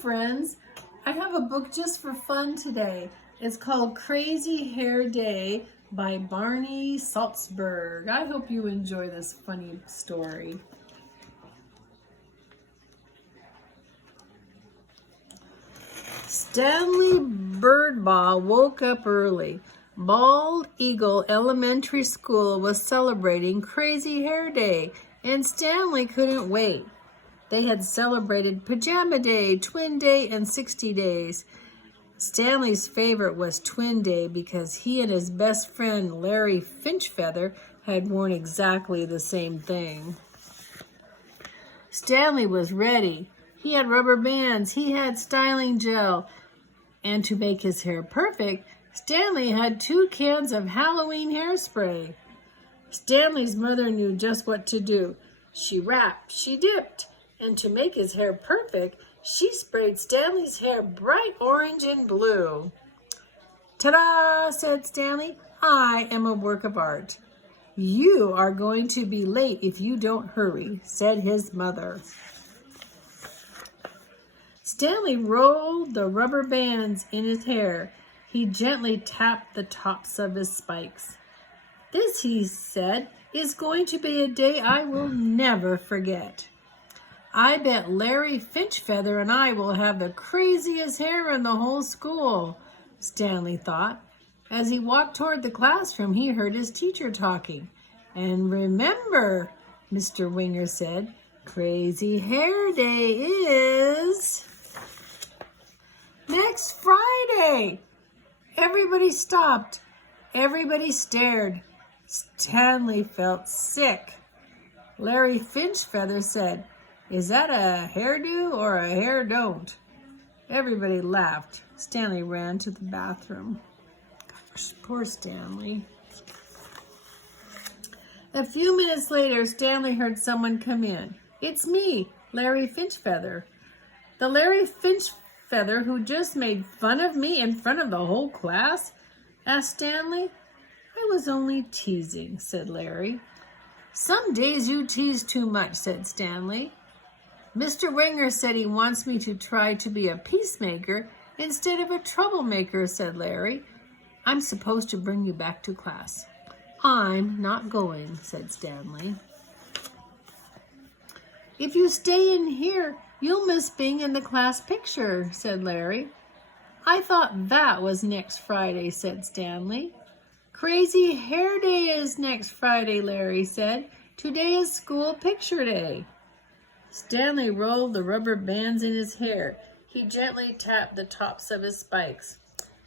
friends. I have a book just for fun today. It's called Crazy Hair Day by Barney Salzberg. I hope you enjoy this funny story. Stanley Birdbaugh woke up early. Bald Eagle Elementary School was celebrating Crazy Hair Day, and Stanley couldn't wait. They had celebrated Pajama Day, Twin Day, and 60 Days. Stanley's favorite was Twin Day because he and his best friend Larry Finchfeather had worn exactly the same thing. Stanley was ready. He had rubber bands, he had styling gel, and to make his hair perfect, Stanley had 2 cans of Halloween hairspray. Stanley's mother knew just what to do. She wrapped, she dipped, and to make his hair perfect, she sprayed Stanley's hair bright orange and blue. "Ta-da!" said Stanley. "I am a work of art." "You are going to be late if you don't hurry," said his mother. Stanley rolled the rubber bands in his hair. He gently tapped the tops of his spikes. "This," he said, "is going to be a day I will never forget. I bet Larry Finchfeather and I will have the craziest hair in the whole school," Stanley thought. As he walked toward the classroom, he heard his teacher talking. "And remember," Mr. Winger said, "Crazy Hair Day is next Friday." Everybody stopped. Everybody stared. Stanley felt sick. Larry Finchfeather said, "Is that a hairdo or a hair don't?" Everybody laughed. Stanley ran to the bathroom. Gosh, poor Stanley. A few minutes later, Stanley heard someone come in. "It's me, Larry Finchfeather." "The Larry Finchfeather who just made fun of me in front of the whole class?" asked Stanley. "I was only teasing," said Larry. "Some days you tease too much," said Stanley. "Mr. Winger said he wants me to try to be a peacemaker instead of a troublemaker," said Larry. "I'm supposed to bring you back to class." "I'm not going," said Stanley. "If you stay in here, you'll miss being in the class picture," said Larry. "I thought that was next Friday," said Stanley. "Crazy Hair Day is next Friday," Larry said. "Today is school picture day." Stanley rolled the rubber bands in his hair. He gently tapped the tops of his spikes.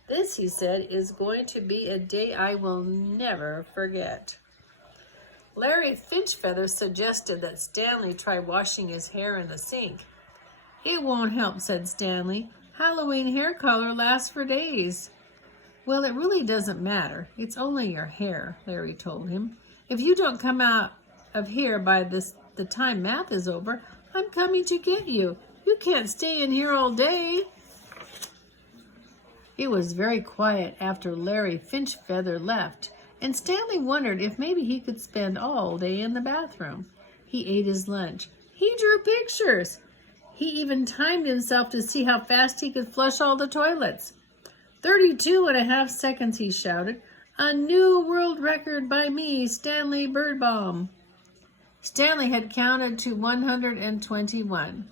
"This," he said, "is going to be a day I will never forget." Larry Finchfeather suggested that Stanley try washing his hair in the sink. "It won't help," said Stanley. "Halloween hair color lasts for days." "Well, it really doesn't matter. It's only your hair," Larry told him. "If you don't come out of here by the time math is over, I'm coming to get you. You can't stay in here all day." It was very quiet after Larry Finchfeather left, and Stanley wondered if maybe he could spend all day in the bathroom. He ate his lunch. He drew pictures. He even timed himself to see how fast he could flush all the toilets. 32.5 seconds, he shouted. "A new world record by me, Stanley Birdbaugh." Stanley had counted to 121,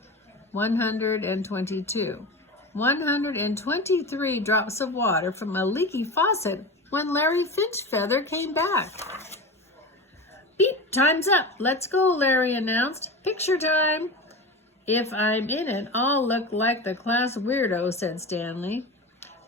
122, 123 drops of water from a leaky faucet when Larry Finchfeather came back. "Beep, time's up. Let's go," Larry announced. "Picture time." "If I'm in it, I'll look like the class weirdo," said Stanley.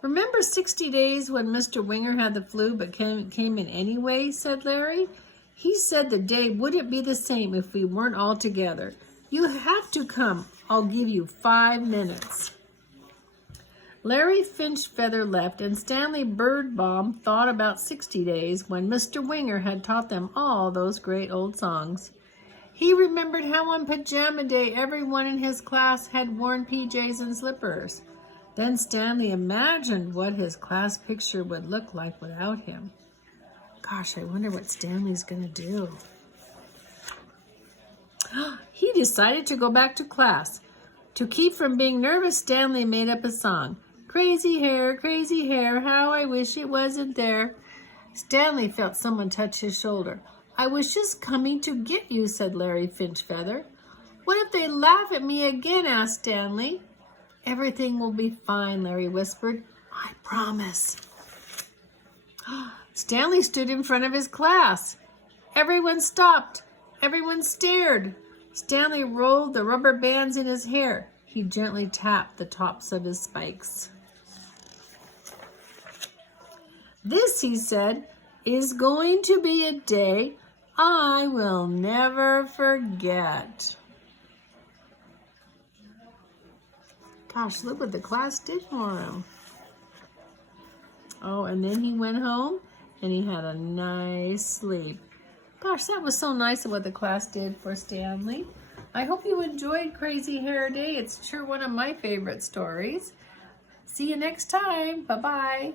"Remember 60 Days when Mr. Winger had the flu but came in anyway?" said Larry. "He said the day wouldn't be the same if we weren't all together. You have to come. I'll give you 5 minutes." Larry Finchfeather left, and Stanley Birdbaugh thought about 60 Days when Mr. Winger had taught them all those great old songs. He remembered how on Pajama Day everyone in his class had worn PJs and slippers. Then Stanley imagined what his class picture would look like without him. Gosh, I wonder what Stanley's going to do. He decided to go back to class. To keep from being nervous, Stanley made up a song. Crazy hair, how I wish it wasn't there. Stanley felt someone touch his shoulder. I was just coming to get you, said Larry Finchfeather. What if they laugh at me again, asked Stanley. Everything will be fine, Larry whispered. I promise. Stanley stood in front of his class. Everyone stopped. Everyone stared. Stanley rolled the rubber bands in his hair. He gently tapped the tops of his spikes. This, he said, is going to be a day I will never forget. Gosh, look what the class did for him. Oh, and then he went home and he had a nice sleep. Gosh, that was so nice of what the class did for Stanley. I hope you enjoyed Crazy Hair Day. It's sure one of my favorite stories. See you next time. Bye-bye.